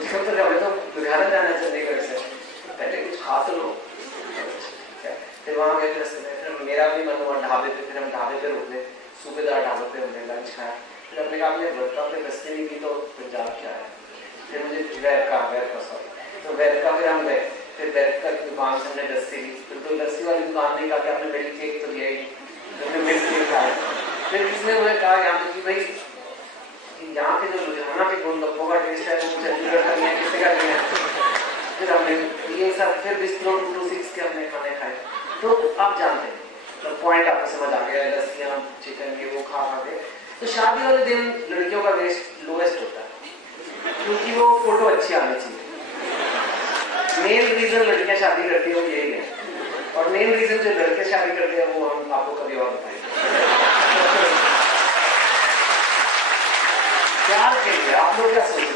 तो हमें तो लुधियाना जाना है चंडीगढ़ से, पहले कुछ खा तो लो। फिर वहाँ गए, फिर मेरा भी मन हुआ ढाबे पे, फिर हम ढाबे पे रुके, सूबेदार ढाबे पे हमने लंच खाया। फिर हमने कहा अपने वर्कआउट पे बस्ती नहीं की तो पंजाब क्या है। फिर मुझे तो वैरका फिर हम गए, फिर वैरका की दुकान से हमने लस्सी ली। फिर तो लस्सी वाली दुकान नहीं कहा कि आपने मिल्क केक तो लिया ही, हमने मिल्क केक खाया। फिर किसने मुझे कहा यहाँ पे कि भाई यहाँ के जो लुधियाना के गोलगप्पों का टेस्ट है वो चंडीगढ़ का नहीं है, किससे का नहीं है। फिर हमने ये सब, फिर बिस्ट्रो 226 के हमने खाने खाए। तो आप जानते हैं तो पॉइंट आपको समझ आ गया, लस्सियाँ चिकन ये वो खा के। तो शादी वाले दिन लड़कियों का वेस्ट लोएस्ट होता है क्योंकि वो फोटो अच्छी आनी चाहिए। मेन रीजन लड़कियां शादी करती है वो यही है, और मेन रीजन जो लड़के शादी करते हैं वो हम आपको कभी और बताएंगे। प्यार के लिए आप लोग क्या सोच रहे हो?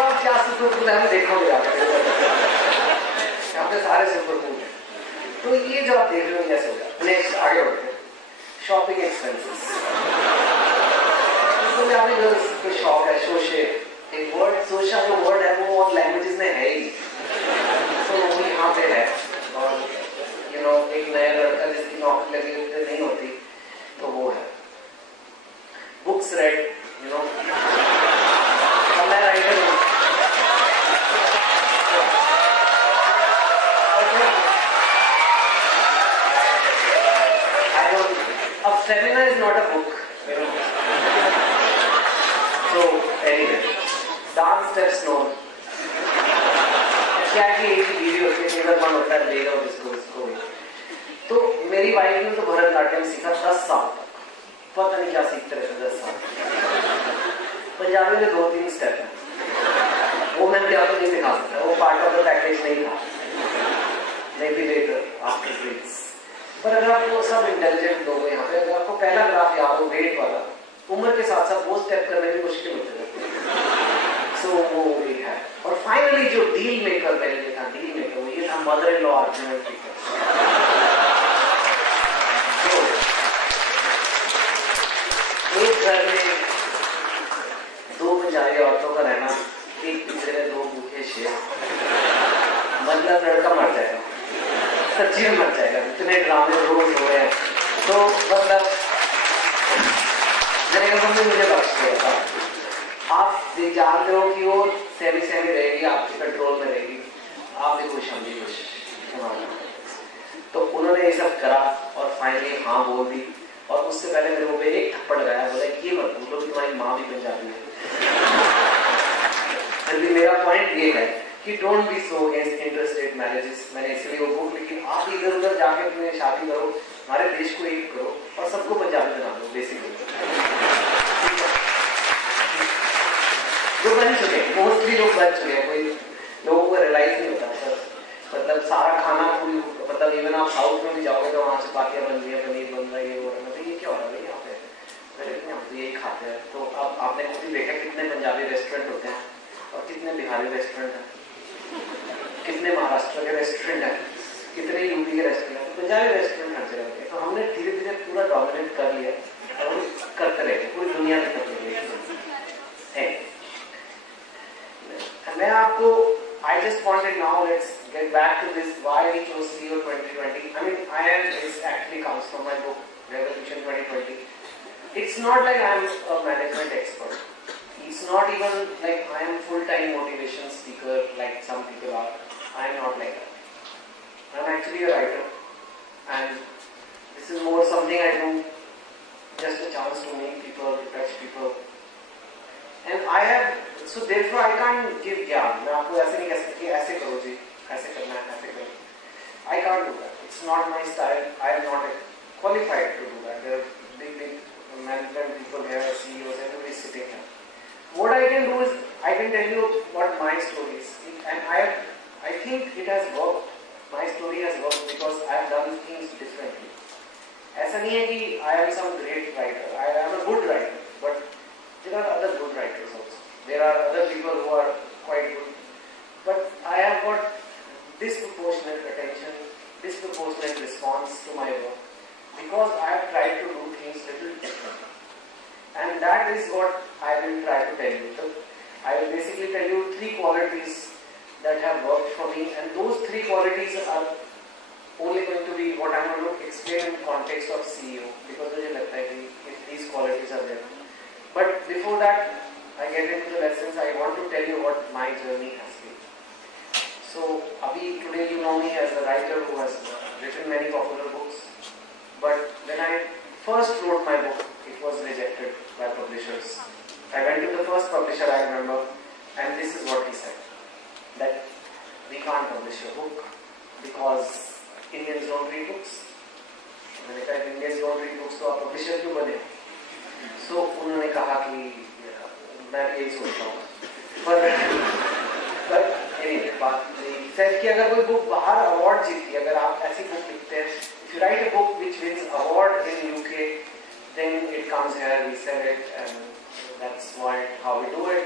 आप क्या सुपरफूड है देखोगे आप, यहाँ पे सारे सुपरफूड है। तो ये जो आप देख रहे हो कैसे होगा। नेक्स्ट आगे बढ़ते हैं, शॉपिंग एक्सपेंसेस। तो शौक है शोशे, एक वर्ड सोशा जो वर्ड है वो और लैंग्वेजेस में है ही, तो वो यहाँ पे है। और एक नया लड़का जिसकी नौकरी लगी हुई नहीं होती तो वो है बुक्स रेड, मैं राइटर हूँ। A seminar is not a book, So anyway, dance steps known. क्या कि एक वीडियो होती है, मन होता है ले लो इसको। तो मेरी वाइफ ने तो भरतनाट्यम सीखा 10 साल तक, पता नहीं क्या सीखते रहे 10 साल। पंजाबी में 2-3 स्टेप है, वो मैं आपको नहीं सिखा सकता, वो पार्ट ऑफ द पैकेज नहीं था, maybe later after grades. पर अगर आपको सब इंटेलिजेंट लोग यहाँ पे, अगर आपको पहला ग्राफ याद हो वेट वाला, उम्र के साथ साथ वो स्टेप करने में मुश्किल होते हैं। सो वो भी है। और फाइनली जो डील मेकर मैंने देखा, डील मेकर वो ये था mother in law argument maker. एक घर में 2 पंजाबी औरतों का रहना, एक पिंजरे में 2 भूखे शेर, मतलब लड़का मर जाएगा, सच्ची में मर जाएगा। इतने ड्रामे रोज हो रहे हैं, तो मतलब मुझे बख्श दिया। आप जानते हो कि वो सेमी रहेगी, आपके कंट्रोल में रहेगी, आप भी खुश हम भी खुश। तो उन्होंने ये सब करा और फाइनली हाँ बोल दी। और उससे पहले मेरे मुंह पे एक थप्पड़ लगाया, बोला ये मत बोलो कि तुम्हारी माँ भी पंजाबी है। फिर भी मेरा पॉइंट ये है कि don't be so against interstate marriages. मैंने इसलिए वो बुक लिखी, आप इधर उधर जाके अपने शादी करो, हमारे देश को एक करो और सबको पंजाबी बना दो। बेसिकली जो बन चुके हैं, मोस्टली लोग बन चुके हैं, कोई लोगों को रियलाइज नहीं होता। मतलब सारा खाना पूरी, मतलब इवन आप साउथ में भी जाओगे तो वहाँ चपातियाँ बन रही है, पनीर बन रहा है, ये हो रहा है, मतलब ये क्या हो रहा है यहाँ पे, हम तो यही खाते हैं। तो अब आपने खुद ही देखा कितने पंजाबी रेस्टोरेंट होते हैं और कितने बिहारी रेस्टोरेंट हैं, कितने महाराष्ट्र के रेस्टोरेंट हैं, कितने यूपी के रेस्टोरेंट हैं, पंजाबी रेस्टोरेंट हर जगह के। तो हमने धीरे धीरे पूरा डोमिनेट कर लिया और हम करते रहे, पूरी दुनिया में करते रहे। मैं आपको I just wanted now, let's get back to this, why we chose CEO 2020. I mean, this actually comes from my book, Revolution 2020. It's not like I am a management expert. It's not even like I am full-time motivation speaker like some people are. I am not like that. I am actually a writer. And this is more something I do, just a chance to meet people, to touch people. And I have, so therefore I can't give ज्ञान। मैं आपको ऐसे नहीं कह सकती ऐसे करो जी, ऐसे करना है, ऐसे करो। I can't do that. It's not my style. I am not qualified to do that. There are big management people here, CEOs, everybody is sitting here. What I can do is I can tell you what my story is, and I think it has worked. My story has worked because I have done things differently. ऐसा नहीं है कि I am some great writer. I am a good writer, but there are other good writers also. There are other people who are quite good. But I have got disproportionate attention, disproportionate response to my work because I have tried to do things little different. And that is what I will try to tell you. So I will basically tell you 3 qualities that have worked for me, and those 3 qualities are only going to be what I'm going to explain in context of CEO, because मुझे लगता है कि if these qualities are there. But before that, I get into the lessons. I want to tell you what my journey has been. So, today you know me as a writer who has written many popular books. But when I first wrote my book, it was rejected by publishers. I went to the first publisher, I remember, and this is what he said: that we can't publish your book because Indians don't read books. मैंने कहा Indians don't read books, तो आप publisher क्यों बने? So उन्होंने कहा कि मैं भी यही सोचता हूँ. पर anyway, बात नहीं. said कि अगर कोई book बाहर award जीतती है, अगर आप ऐसी book लिखते हैं, if you write a book which wins award in UK, then it comes here, we sell it, and that's how we do it.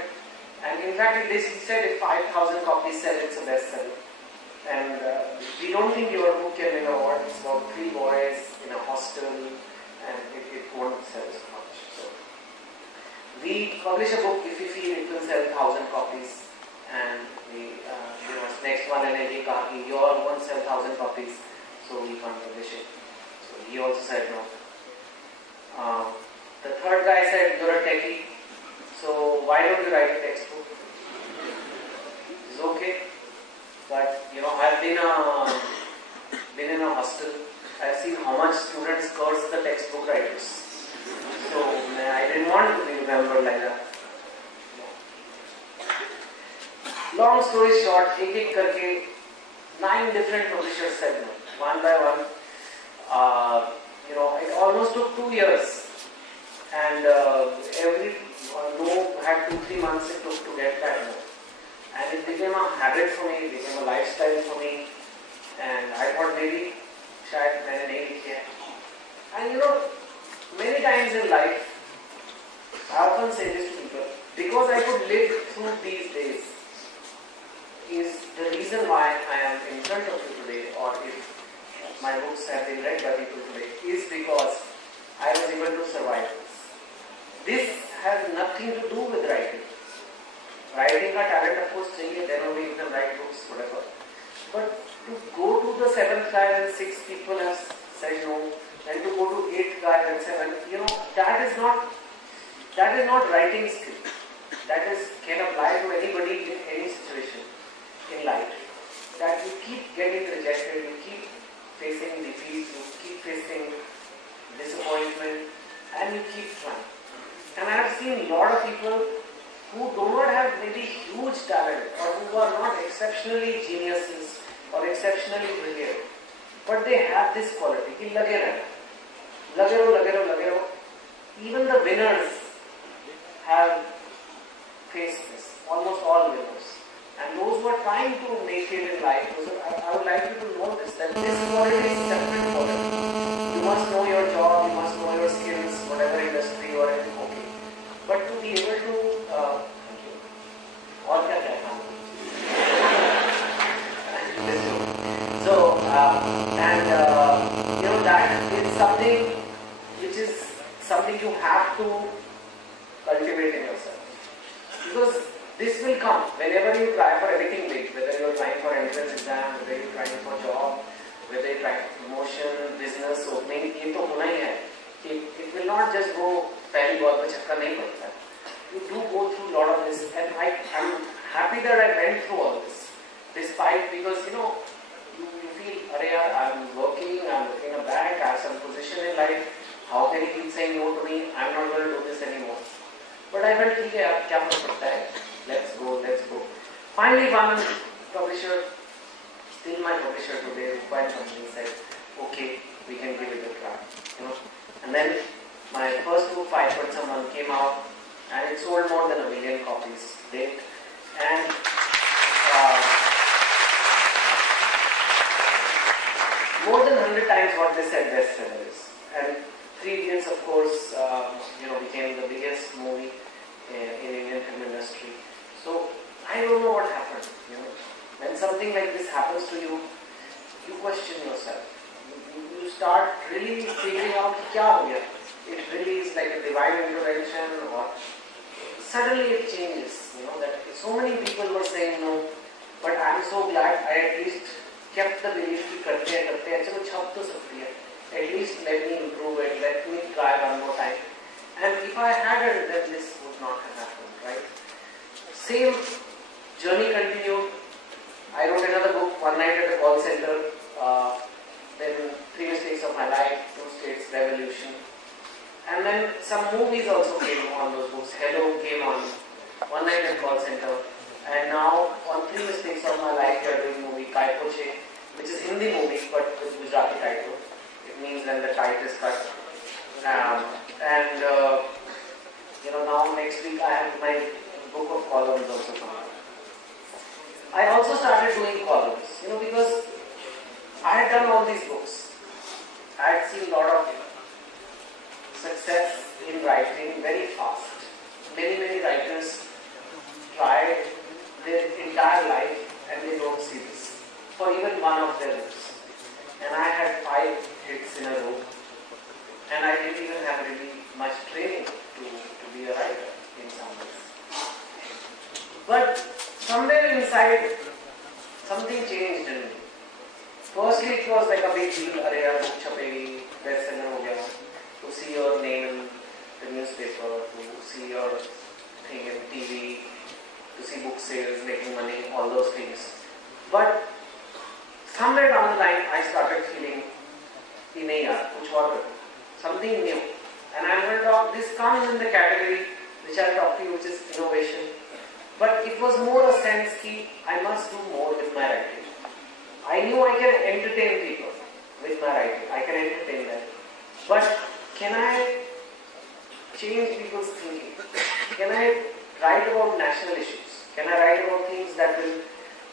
And in fact, he said if 5,000 copies sell, it's a bestseller. And we don't think your book can win an award. It's about 3 boys in a hostel, and it won't sell so much. So we publish a book if we feel it will sell 1,000 copies, and we, next one and he said, you all won't sell 1,000 copies, so we can't publish it. So he also said no. The third guy said, you're a techie, so why don't you write a textbook? It's okay. But I've been in a hostel. I've seen how much students curse the textbook writers. So I didn't want to be remembered like that. Long story short, एक करके 9 different publishers said no, one by one. It almost took 2 years, and every no had 2-3 months it took to get that no. And it became a habit for me, it became a lifestyle for me, and I thought maybe शायद मैंने नहीं लिखी है. And many times in life, I often say this to people, because I could live through these days is the reason why I am in front of you today, or if my books have been read by people today, is because I was able to survive this. This has nothing to do with writing. Writing का talent of course चाहिए, then only you can write books, whatever. But to go to the 7th guy when 6 people have said no, and to go to 8th guy and 7, that is not writing skill. That can apply to anybody in any situation in life. That you keep getting rejected, you keep facing defeat, you keep facing disappointment, and you keep trying. And I have seen a lot of people who do not have maybe huge talent, or who are not exceptionally geniuses or exceptionally brilliant, but they have this quality कि लगे रहो. Even the winners have faced this, almost all winners. And those who are trying to make it in life, I would like you to know this, that this quality is separate quality. You must know your job, you must know your skills, whatever industry you are in, okay. But to be able to, thank you. और क्या कहना? So, that is something which is something you have to cultivate in yourself. Because this will come whenever you try for anything big, whether you are trying for entrance exam, whether you are trying for job, whether you are trying for promotion, business, opening, ये तो होना ही है. It will not just go पहली बार में चक्कर नहीं पड़ता. You do go through a lot of this, and I am happy that I went through all this, despite, because you feel, अरे यार, I'm working, I'm looking a bank, I have some position in life. How can he keep saying no to me? I'm not going to do this anymore. But I felt, ठीक है यार, क्या फर्क पड़ता है? Let's go. Finally, one publisher, still my publisher today, Rupine company, said, okay, we can give it a try. And then my first book, Fight for Someone, came out, and it sold more than 1 million copies. And more than 100 times what they said bestseller is. And 3 Idiots, of course, became the biggest movie in Indian film industry. So I don't know what happened. When something like this happens to you, you question yourself. You start really figuring out क्या हो गया. It really is like a divine intervention, or suddenly it changes. That so many people were saying no, but I am so glad I at least kept the belief कि करते हैं अच्छा वो छप तो सकती है. At least let me improve it, let me try one more time. And if I hadn't, then this would not have happened, right? Same journey continued. I wrote another book, One Night at a Call Center, then 3 Mistakes of My Life, 2 States Revolution. And then some movies also came on those books. Hello came on, One Night at a Call Center. And now on 3 Mistakes of My Life, we are doing movie Kai Poche, which is Hindi movie but with Gujarati title. It means when the tide is cut. Now next week I have my book of columns also coming out. I also started doing columns, because I had done all these books. I had seen a lot of success in writing very fast. Many writers try their entire life and they don't see this for even one of their books. And I had 5 hits in a row, and I didn't even have really much training to be a writer in some ways. But somewhere inside, something changed in me. Firstly, it was like a big deal, अरे यार book छपेगी, bestseller हो गया, to see your name in the newspaper, to see your thing in TV, to see book sales, making money, all those things. But somewhere down the line, I started feeling कि नहीं यार कुछ और करो, something new. And I'm going to talk, this comes in the category which I'll talk to you, which is innovation. But it was more a sense that I must do more with my writing. I knew I can entertain people with my writing. I can entertain them. But can I change people's thinking? Can I write about national issues? Can I write about things that will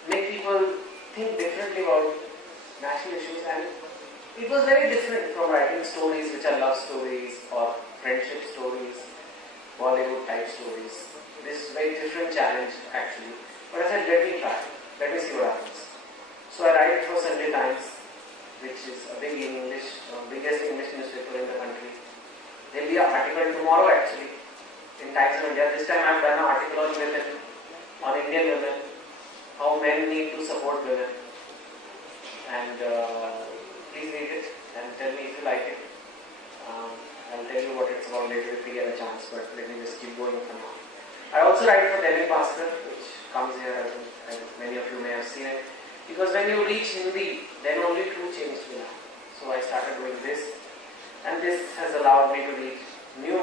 make people think differently about national issues? And it was very different from writing stories which are love stories or friendship stories, Bollywood type stories. This is a very different challenge actually. But I said, let me try. Let me see what happens. So I write for Sunday Times, which is a big biggest English newspaper in the country. There will be an article tomorrow actually in Times of India. This time I have done an article on women, on Indian women, how men need to support women. And please read it and tell me if you like it. I'll tell you what it's about later if we get a chance, but let me just keep going for now. I also write for Delhi Bhaskar, which comes here, as many of you may have seen it. Because when you reach Hindi, then only true change will happen. So I started doing this, and this has allowed me to reach new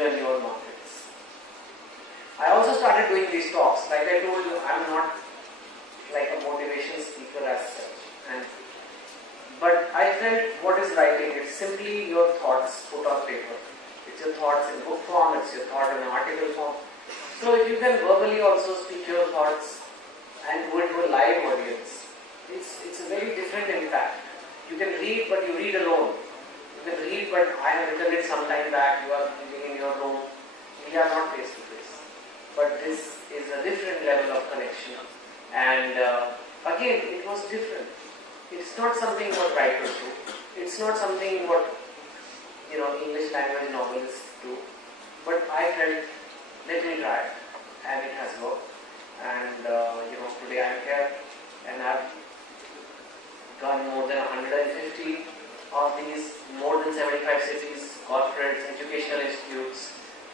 and newer markets. I also started doing these talks. Like I told you, I'm not like a motivation speaker as such. But I felt what is writing, it's simply your thoughts put on paper. It's your thoughts in book form, it's your thought in an article form. So if you can verbally also speak your thoughts and do it to a live audience, it's a very different impact. You can read, but you read alone. You can read, but I have written it some time back, you are reading in your room. We are not face to face. But this is a different level of connection. And again, it was different. It's not something what writers do. It's not something what English language novelists do. But I felt, let me try it, and it has worked. And today I'm here, and I've done more than 150 of these, more than 75 cities, corporates, educational institutes.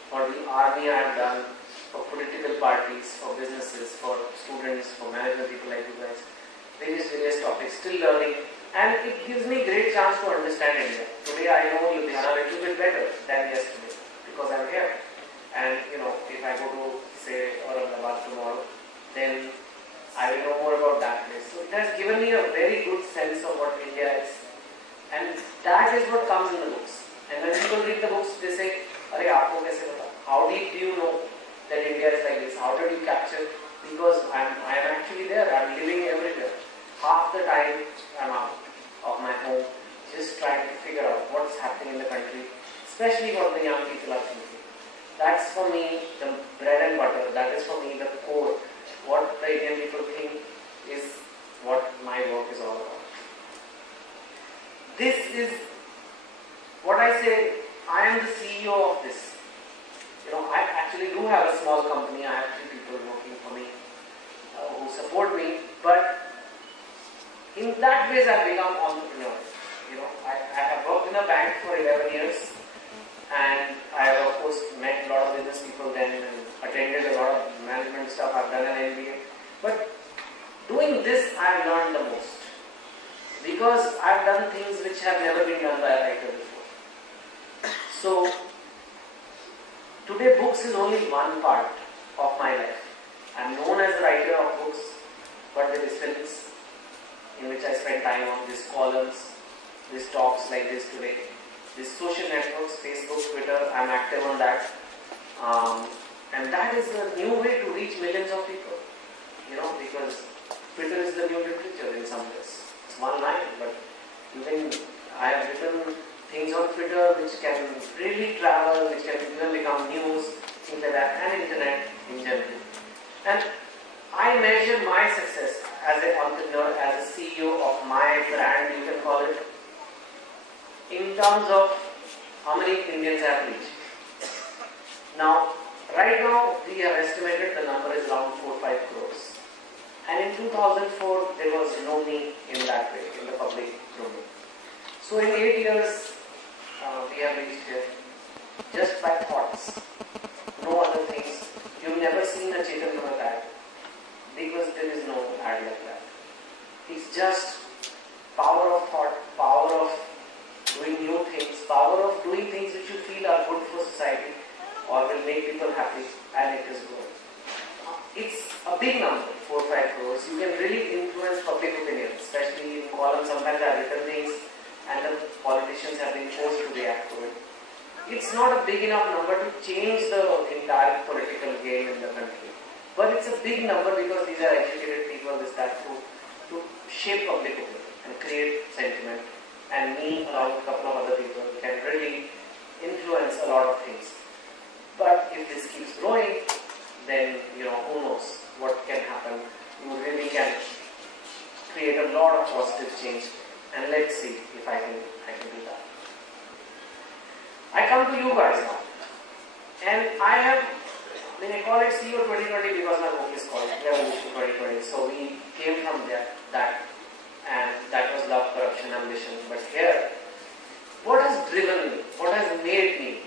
For the army I have done, for political parties, for businesses, for students, for management people like you guys. Various topics, still learning, and it gives me great chance to understand India. Today I know Ludhiana a little bit better than yesterday because I'm here. And if I go to say Aurangabad tomorrow, then I will know more about that place. So it has given me a very good sense of what India is, and that is what comes in the books. And when people read the books, they say, "Arey, aapko kaise pata? How deep do you know that India is like this? How did you capture?" Because I am actually there. I am living everywhere. Half the time I'm out of my home, just trying to figure out what's happening in the country, especially what the young people are thinking. That's for me the bread and butter. That is for me the core. What the Indian people think is what my work is all about. This is what I say. I am the CEO of this. I actually do have a small company. I have 3 people working for me who support me, but in that ways I've become entrepreneur. I have worked in a bank for 11 years, and I have of course met a lot of business people then and attended a lot of management stuff. I've done an MBA, but doing this I have learned the most because I've done things which have never been done by a writer before. So today books is only one part of my life. I'm known as a writer of books, but there is films in which I spend time on, these columns, these talks like this today, these social networks, Facebook, Twitter, I'm active on that. And that is the new way to reach millions of people, because Twitter is the new literature in some ways. It's one line, but I have written things on Twitter which can really travel, which can even become news, things like that, and internet in general. And I measure my success as an entrepreneur, as a CEO of my brand, you can call it, in terms of how many Indians I have reached. Now, right now, we have estimated the number is around 4-5 crores. And in 2004, there was no me in that way, in the public domain. So in 8 years, we have reached here just by thoughts, no other things. You've never seen a Chetan Bhagat ad because there is no ad like that. It's just power of thought, power of doing new things, power of doing things which you feel are good for society or will make people happy, and it is good. It's a big number, 4-5 crores. You can really influence public opinion, especially in columns. Sometimes I've written things and the politicians have been forced to react to it. It's not a big enough number to change the entire political game in the country. But it's a big number because these are educated people, to shape public opinion and create sentiment. And me, along with a couple of other people, can really influence a lot of things. But if this keeps growing, then who knows what can happen. You really can create a lot of positive change, and let's see if I can do that. I come to you guys now, and I call it CEO 2020 because my book is called Revolution 2020. So we came from that, and that was love, corruption, ambition. But here, what has driven me, what has made me,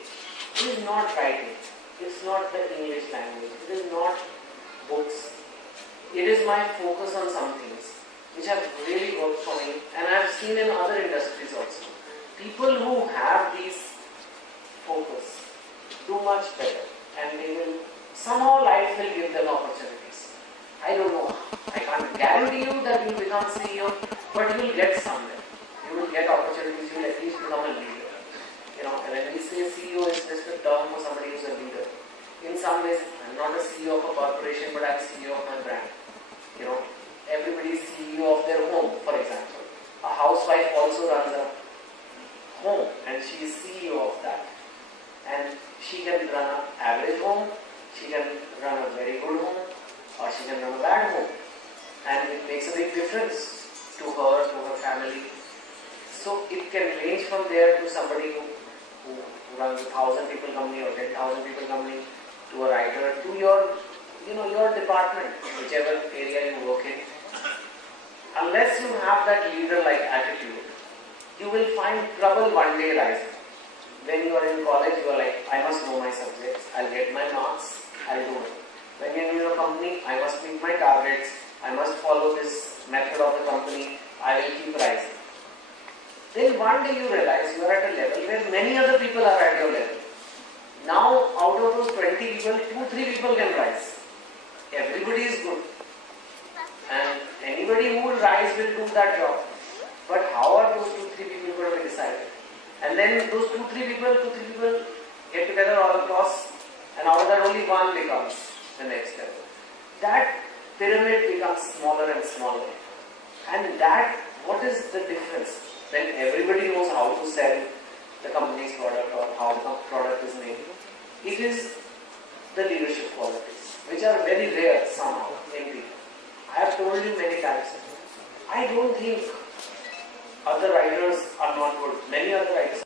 is not writing. It's not the English language. It is not books. It is my focus on some things which have really worked for me, and I have seen in other industries also. People who have these focus do much better, and they will somehow life will give them opportunities. I don't know. I can't guarantee you that you will become CEO, but you will get somewhere. You will get opportunities. You will at least become a leader. And when we say CEO, it's just a term for somebody who's a leader. In some ways, I'm not a CEO of a corporation, but I'm CEO of my brand. Everybody is CEO of their home, for example. A housewife also runs a home, and she is CEO of that. And she can run an average home, she can run a very good home, or she can run a bad home. And it makes a big difference to her family. So it can range from there to somebody who runs a 1,000 people company or 10,000 people company, to a writer, to your department, whichever area you work in. Unless you have that leader-like attitude, you will find trouble one day rising. When you are in college, you are like, I must know my subjects, I'll get my marks, I'll do it. When you're in your company, I must meet my targets, I must follow this method of the company, I will keep rising. Then one day you realize you are at a level where many other people are at your level. Now, out of those 20 people, 2-3 people can rise. Everybody is good. And anybody who will rise will do that job. But how are those 2-3 people going to be decided? And then those 2-3 people get together all across, and out of that only one becomes the next level. That pyramid becomes smaller and smaller. And what is the difference? When everybody knows how to sell the company's product or how the product is made, it is the leadership qualities, which are very rare somehow in people. I have told you many times, I don't think other writers are not good. Many other writers